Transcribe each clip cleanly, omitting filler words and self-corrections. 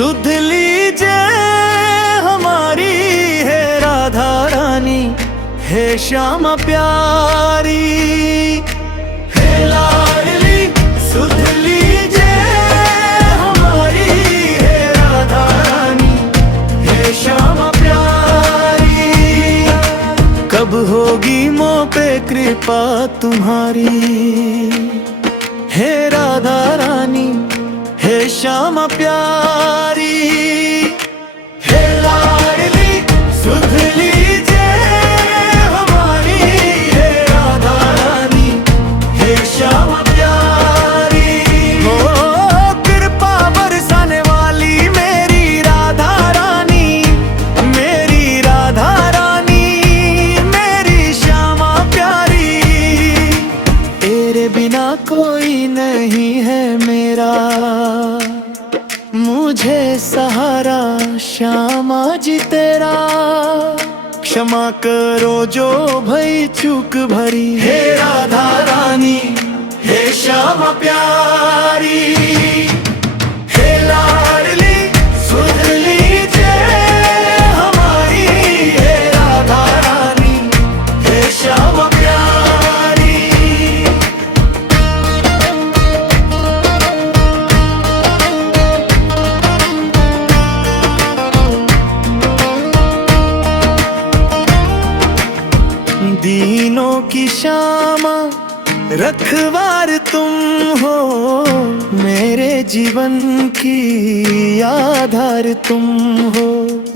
सुध लीजिए हमारी है राधा रानी, है श्यामा प्यारी, है लाडली। सुध लीजिए हमारी है राधा रानी, है श्यामा प्यारी। कब होगी मोह पे कृपा तुम्हारी, है राधा रानी, है श्यामा प्यारी, है लाडली। सुध लीजिए हमारी है राधा रानी, है श्यामा प्यारी। हो कृपा बरसाने वाली मेरी राधा रानी, मेरी राधा रानी, मेरी श्यामा प्यारी। तेरे बिना कोई नहीं है मेरा, मुझे सहारा श्यामा जी तेरा। क्षमा करो जो भई चूक भरी, हे राधा रानी, हे श्यामा प्यारी, हे लाडली। सुध लीजिए हमारी है राधा रानी, है श्यामा प्यारी। दीनों की श्यामा रखवार तुम हो, मेरे जीवन की आधार तुम हो।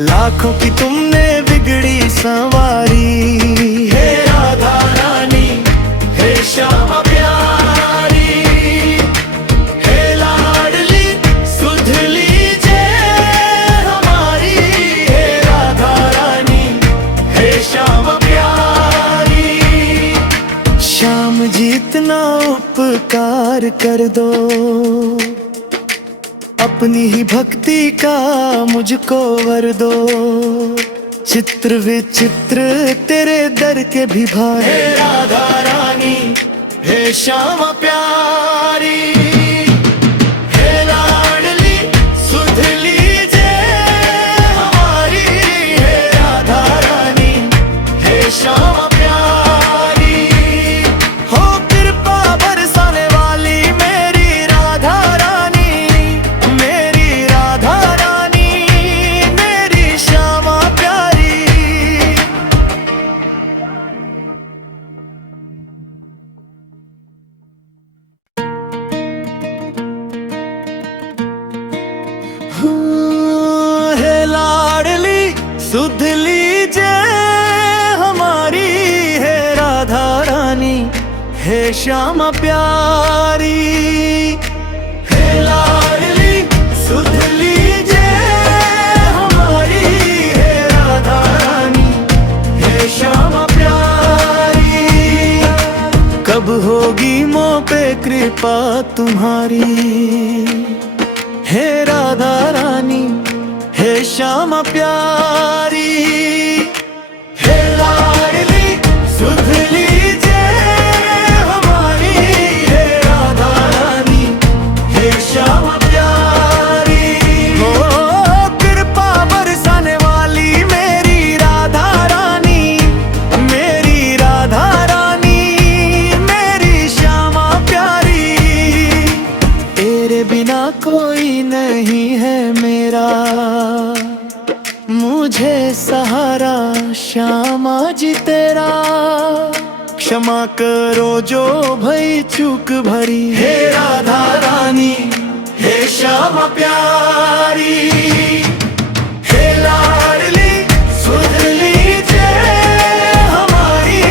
लाखों की तुमने बिगड़ी संवारी, हे राधा रानी, हे श्यामा प्यारी, हे लाडली। सुध लीजिए हमारी है राधा रानी, है श्यामा प्यारी। श्याम जी इतना उपकार कर दो, अपनी ही भक्ति का मुझको वर दो। चित्र विचित्र तेरे दर के भी भाई, हे राधा रानी, हे श्यामा प्यारी, हे लाडली। सुध लीजिए हमारी है राधा रानी, है श्यामा प्यारी। हो कृपा बरसाने वाली मेरी राधा रानी, मेरी राधा रानी, मेरी श्यामा प्यारी। है लाडली। सुध लीजिए हमारी है राधा रानी, है श्यामा प्यारी, है लाडली। सुध लीजिए हमारी है राधा रानी, है श्यामा प्यारी। कब होगी मोह पे कृपा तुम्हारी, है राधा रानी, है श्यामा प्यारी, है लाडली। सुध लीजिए हमारी है राधा रानी, है श्यामा प्यारी। हो कृपा बरसाने वाली मेरी राधा रानी, मेरी राधा रानी, मेरी श्यामा प्यारी। तेरे बिना कोई नहीं है मेरा, मुझे सहारा श्यामा जी तेरा। क्षमा करो जो भई चूक भरी, हे राधा रानी, हे श्यामा प्यारी, हे लाडली। सुध लीजिए हमारी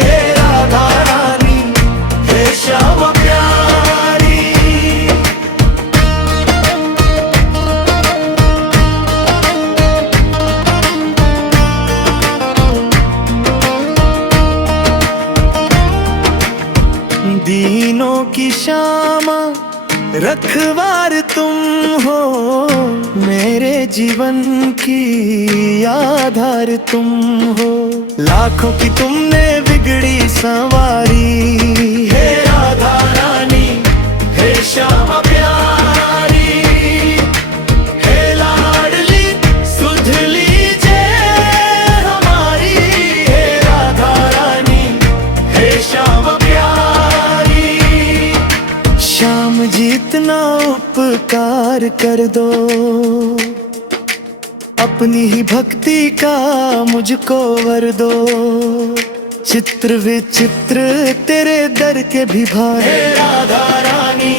है राधा रानी, है श्यामा प्यारी। दीनों की श्यामा रखवार तुम हो, मेरे जीवन की आधार तुम हो। लाखों की तुमने बिगड़ी संवारी, हे राधा रानी, हे श्यामा प्यारी, हे स्वीकार कर दो, अपनी ही भक्ति का मुझको वर दो। चित्र विचित्र तेरे दर के भी भाए, हे राधा रानी,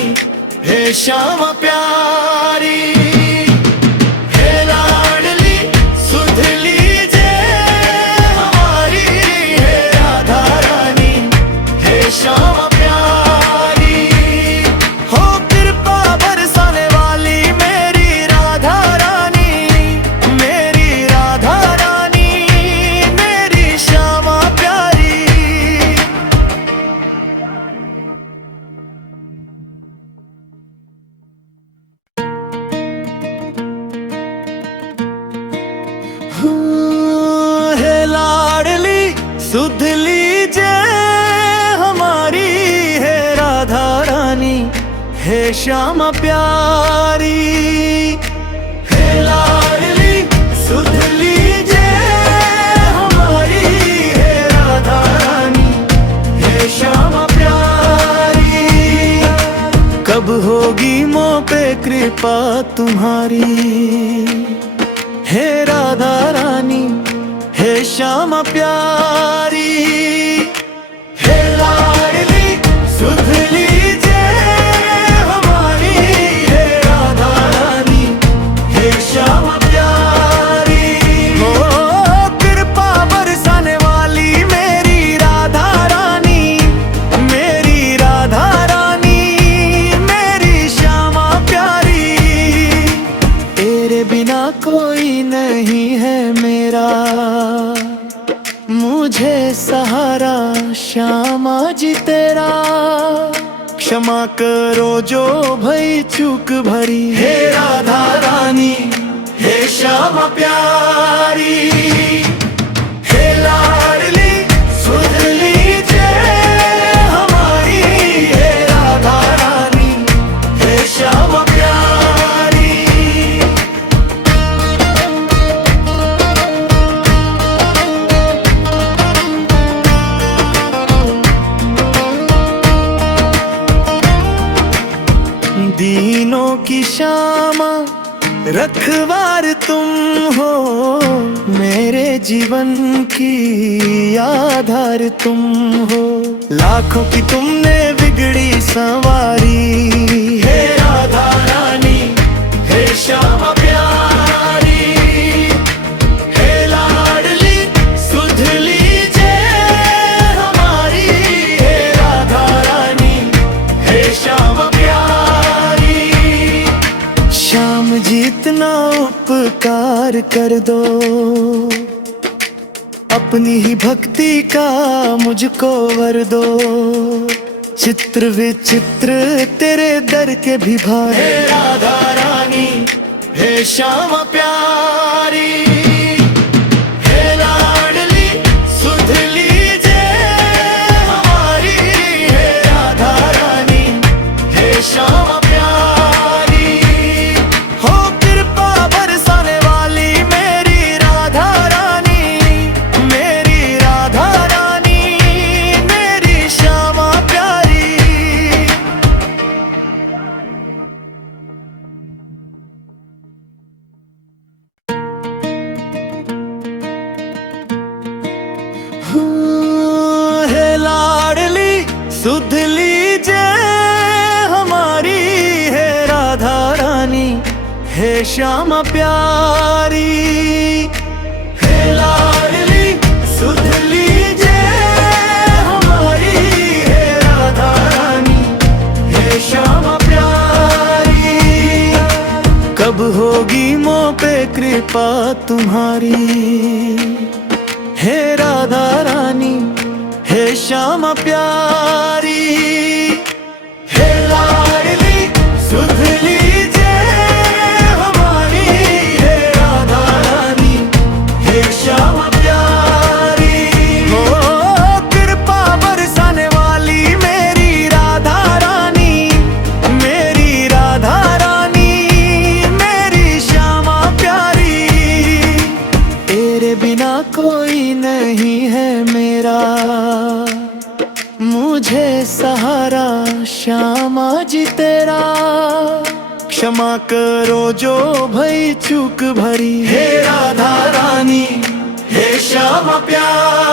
हे श्याम प्यारी, हे लाडली सुध लीजिए हमारी, हे राधा रानी, हे श्याम प्यारी। हो कृपा बरसाने वाली मेरी राधा रानी, मेरी राधा रानी, मेरी श्यामा प्यारी। हे लाडली सुध लीजिए हमारी, हे राधा रानी, हे श्यामा प्यारी। हे लाडली सुध लीजिए हमारी, हे राधा रानी, हे श्यामा प्यारी। कब होगी मोह पे कृपा तुम्हारी, हे राधा रानी, हे श्यामा प्यारी। हे लाडली सुध लीजिए हमारी, हे राधा रानी, हे श्यामा प्यारी। हो कृपा बरसाने वाली मेरी राधा रानी, मेरी राधा रानी, मेरी श्यामा प्यारी। तेरे बिना कोई नहीं है मेरा, मुझे सहारा श्यामा जी तेरा। क्षमा करो जो भई चूक भरी, हे राधा रानी, हे श्यामा प्यारी। हे लाडली सुध लीजिए हमारी, हे राधा रानी, हे श्यामा प्यारी। दीनों की श्यामा रखवार तुम हो, मेरे जीवन की आधार तुम हो। लाखों की तुमने बिगड़ी संवारी, हे राधा रानी, हे श्यामा प्यारी। हे लाडली सुध लीजिए हमारी, हे राधा रानी, हे श्यामा प्यारी। श्याम जी इतना उपकार कर दो, अपनी ही भक्ति का मुझको वर दो। चित्र विचित्र तेरे दर के भी भाए, हे राधा रानी, हे श्यामा प्यारी। हे लाडली सुध लीजिए हमारी, हे राधा रानी, हे श्यामा प्यारी। हो कृपा बरसाने वाली मेरी राधा रानी, मेरी राधा रानी, मेरी श्यामा प्यारी। हे लाडली सुध लीजिए हमारी, हे राधा रानी, हे श्यामा प्यारी। हे लाडली सुध लीजिए हमारी, हे राधा रानी, हे श्यामा प्यारी। कब होगी मोह पे कृपा तुम्हारी, हे राधा रानी, हे श्यामा प्यारी। हे लाडली सुध लीजिए हमारी, हे राधा रानी, हे श्यामा प्यारी। हो कृपा बरसाने वाली मेरी राधा रानी, मेरी राधा रानी, मेरी श्यामा प्यारी। तेरे बिना कोई नहीं है मेरा, मुझे सहारा श्यामा जी तेरा। क्षमा करो जो भई चूक भरी, हे राधा रानी, हे श्याम प्यारी।